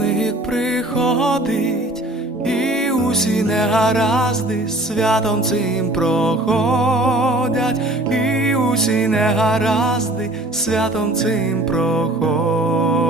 Праздник приходить, і усі негаразди святом цим проходять, і усі негаразди святом цим проходять.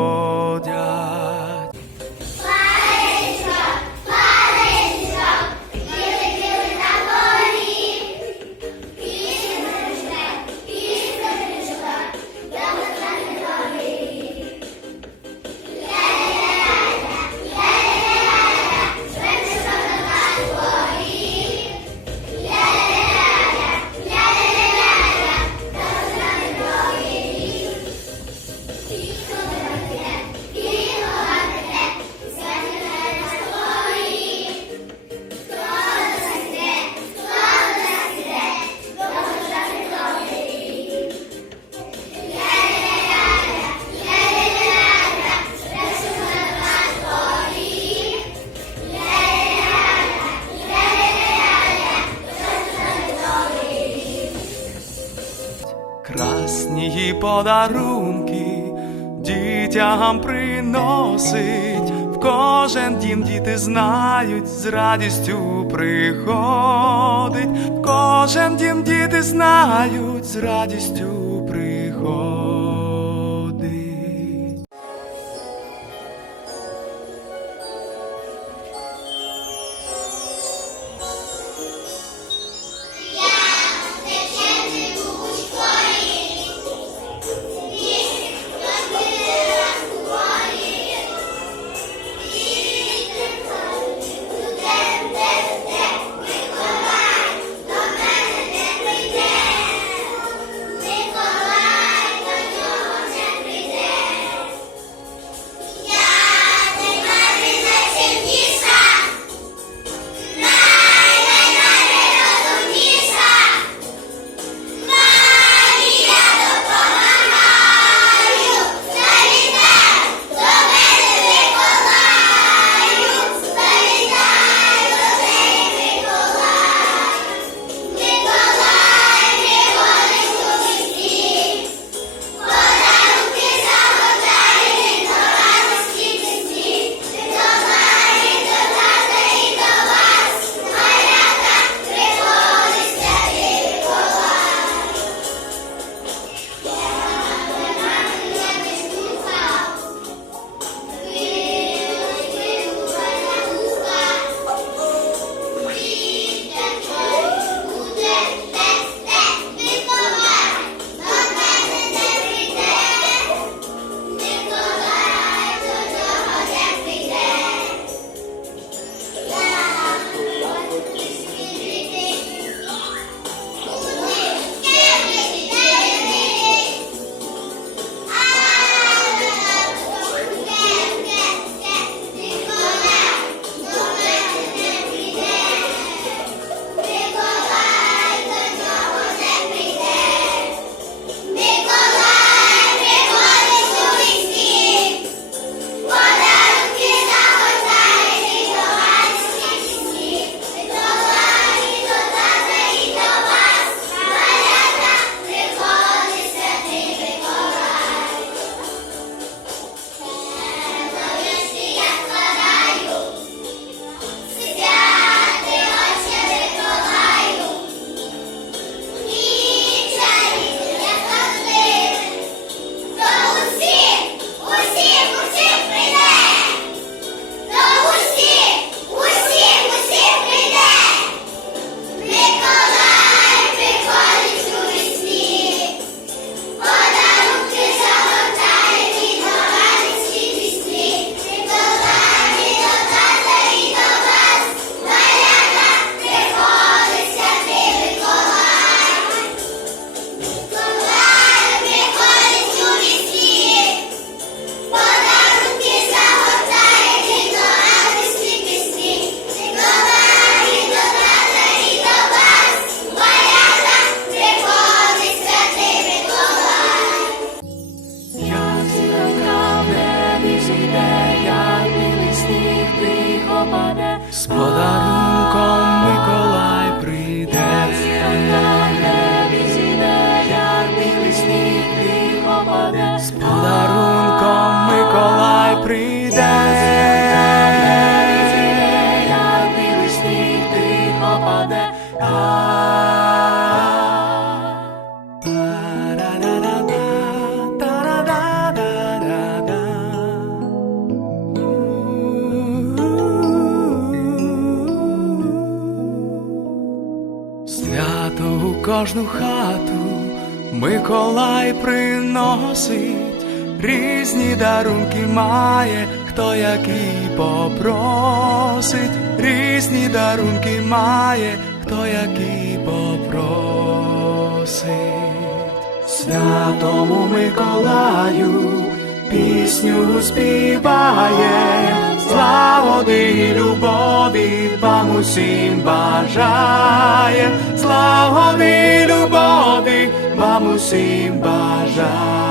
Подарунки дітям приносить, в кожен дім діти знають, з радістю приходить, в кожен дім діти знають, з радістю Свято у кожну хату Миколай приносить, різні дарунки має, хто який попросить, різні дарунки має хто який попросить. Святому Миколаю пісню співає, славоди і любові вам усім бажає, славоди і любові вам усім бажає.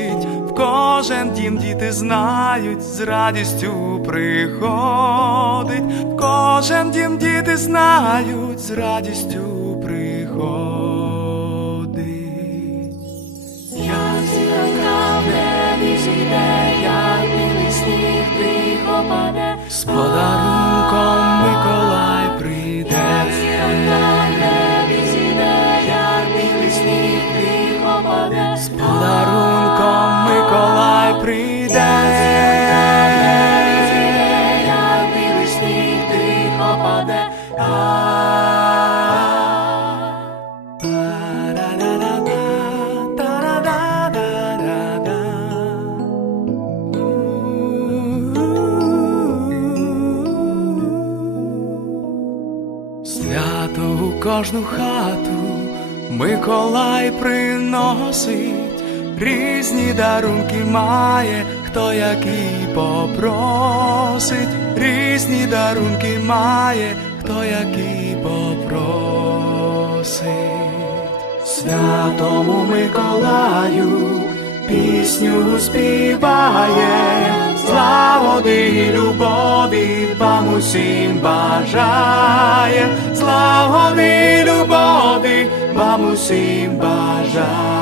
кожен дім діти знають, з радістю приходить, в кожен дім діти знають, з радістю приходить. Як зіронька в небі зійде, як білий сніг тихо паде, З подарунком Миколай прийде. Як зіронька в небі зійде, як білий сніг тихо паде, З подарунком прийде. як білий сніг тихо паде. Свято у кожну хату Миколай приносить, різні дарунки має, хто який попросить, різні дарунки має, хто який попросить. Святому Миколаю пісню співає, славоди і любові вам усім бажає, славоди і любові вам усім бажає.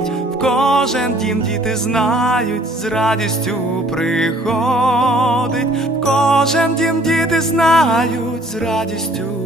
кожен дім діти знають, з радістю приходить, кожен дім діти знають, з радістю.